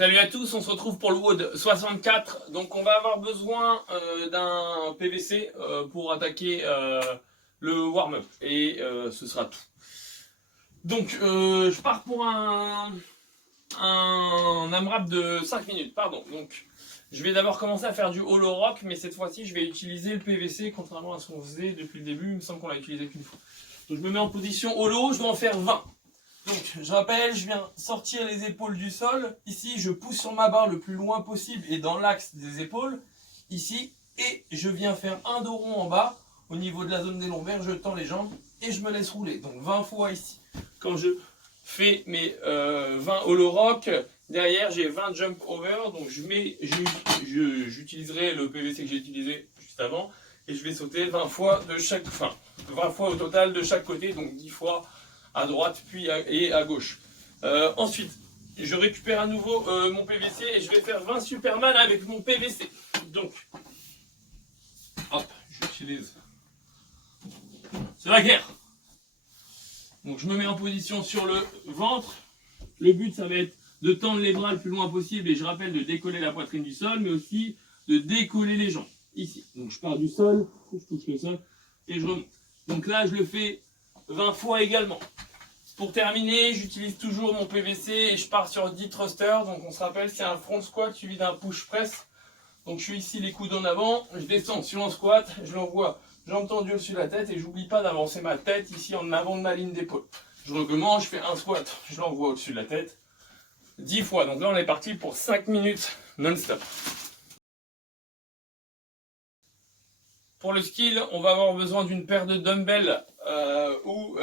Salut à tous, on se retrouve pour le WOD 64. Donc on va avoir besoin d'un PVC pour attaquer le warm-up. Et ce sera tout. Donc je pars pour un AMRAP de 5 minutes. Pardon. Donc je vais d'abord commencer à faire du hollow rock, mais cette fois-ci je vais utiliser le PVC, contrairement à ce qu'on faisait depuis le début. Il me semble qu'on l'a utilisé qu'une fois. Donc je me mets en position hollow, je dois en faire 20. Donc, je rappelle, je viens sortir les épaules du sol. Ici, je pousse sur ma barre le plus loin possible et dans l'axe des épaules. Ici, et je viens faire un dos rond en bas. Au niveau de la zone des lombaires, je tends les jambes et je me laisse rouler. Donc, 20 fois ici. Quand je fais mes 20 hollow rock, derrière, j'ai 20 jump over. Donc, j'utiliserai le PVC que j'ai utilisé juste avant. Et je vais sauter 20 fois de chaque, 20 fois au total de chaque côté. Donc, 10 fois à droite puis à gauche. Ensuite, je récupère à nouveau mon PVC et je vais faire 20 Superman avec mon PVC. Donc, hop, j'utilise. C'est la guerre. Donc, je me mets en position sur le ventre. Le but, ça va être de tendre les bras le plus loin possible et je rappelle de décoller la poitrine du sol, mais aussi de décoller les jambes. Ici. Donc, je pars du sol, je touche le sol et je remonte. Donc là, je le fais 20 fois également. Pour terminer, j'utilise toujours mon PVC et je pars sur 10 thrusters. Donc on se rappelle, c'est un front squat suivi d'un push press. Donc je suis ici les coudes en avant, je descends sur un squat, je l'envoie jambes tendues au-dessus de la tête et j'oublie pas d'avancer ma tête ici en avant de ma ligne d'épaule. Je recommence, je fais un squat, je l'envoie au-dessus de la tête 10 fois. Donc là on est parti pour 5 minutes non-stop. Pour le skill, on va avoir besoin d'une paire de dumbbells ou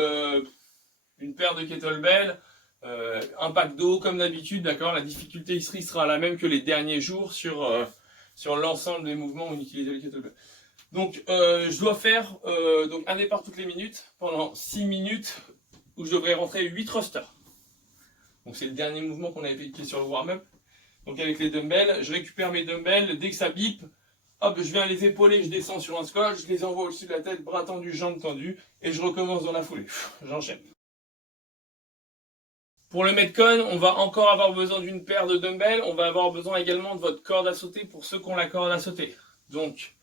une paire de kettlebells, un pack d'eau comme d'habitude, d'accord. La difficulté ici sera la même que les derniers jours sur l'ensemble des mouvements où on utilise les kettlebells. Donc je dois faire donc un départ toutes les minutes pendant 6 minutes où je devrais rentrer 8 thrusters. Donc c'est le dernier mouvement qu'on a effectué sur le warm-up. Donc avec les dumbbells, je récupère mes dumbbells, dès que ça bip, hop, je viens les épauler, je descends sur un squat, je les envoie au-dessus de la tête, bras tendus, jambes tendues, et je recommence dans la foulée. J'enchaîne. Pour le Metcon, on va encore avoir besoin d'une paire de dumbbells. On va avoir besoin également de votre corde à sauter pour ceux qui ont la corde à sauter. Donc,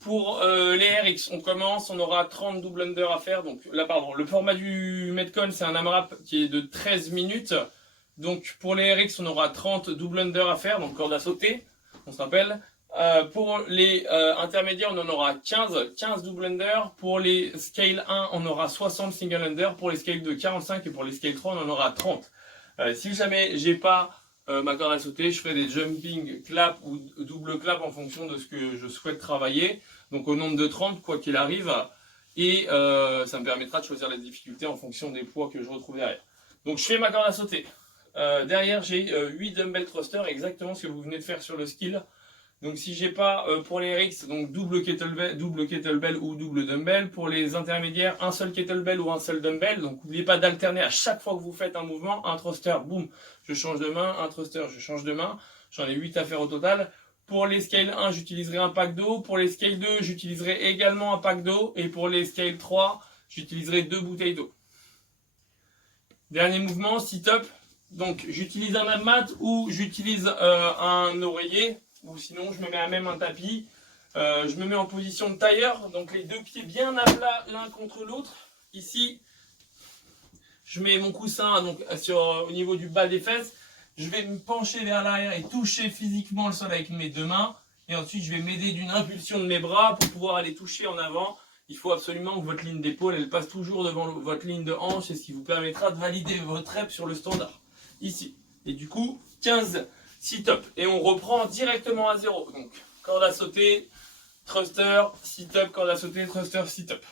pour les RX, on commence, on aura 30 double under à faire. Donc là, pardon, le format du Metcon, c'est un AMRAP qui est de 13 minutes. Donc, pour les RX, on aura 30 double under à faire, donc corde à sauter, on se rappelle. Pour les intermédiaires, on en aura 15 double under. Pour les scale 1, on aura 60 single under. Pour les scale 2, 45. Et pour les scale 3, on en aura 30. Si jamais j'ai pas ma corde à sauter, je ferai des jumping clap ou double clap en fonction de ce que je souhaite travailler. Donc au nombre de 30, quoi qu'il arrive. Et ça me permettra de choisir les difficultés en fonction des poids que je retrouve derrière. Donc je fais ma corde à sauter. Derrière, j'ai 8 dumbbell thrusters, exactement ce que vous venez de faire sur le skill. Donc si j'ai pas pour les RX, donc double kettlebell ou double dumbbell. Pour les intermédiaires, un seul kettlebell ou un seul dumbbell. Donc n'oubliez pas d'alterner à chaque fois que vous faites un mouvement. Un thruster, boum, je change de main. Un thruster, je change de main. J'en ai 8 à faire au total. Pour les scale 1, j'utiliserai un pack d'eau. Pour les scale 2, j'utiliserai également un pack d'eau. Et pour les scale 3, j'utiliserai 2 bouteilles d'eau. Dernier mouvement, sit-up. Donc j'utilise un mat ou j'utilise un oreiller. Ou sinon je me mets à même un tapis, je me mets en position de tailleur, donc les deux pieds bien à plat l'un contre l'autre. Ici, je mets mon coussin donc au niveau du bas des fesses, je vais me pencher vers l'arrière et toucher physiquement le sol avec mes deux mains. Et ensuite, je vais m'aider d'une impulsion de mes bras pour pouvoir aller toucher en avant. Il faut absolument que votre ligne d'épaule, elle passe toujours devant votre ligne de hanche, c'est ce qui vous permettra de valider votre rep sur le standard. Ici. Et du coup, 15 sit-up. Et on reprend directement à 0. Donc, corde à sauter, thruster, sit-up, corde à sauter, thruster, sit-up.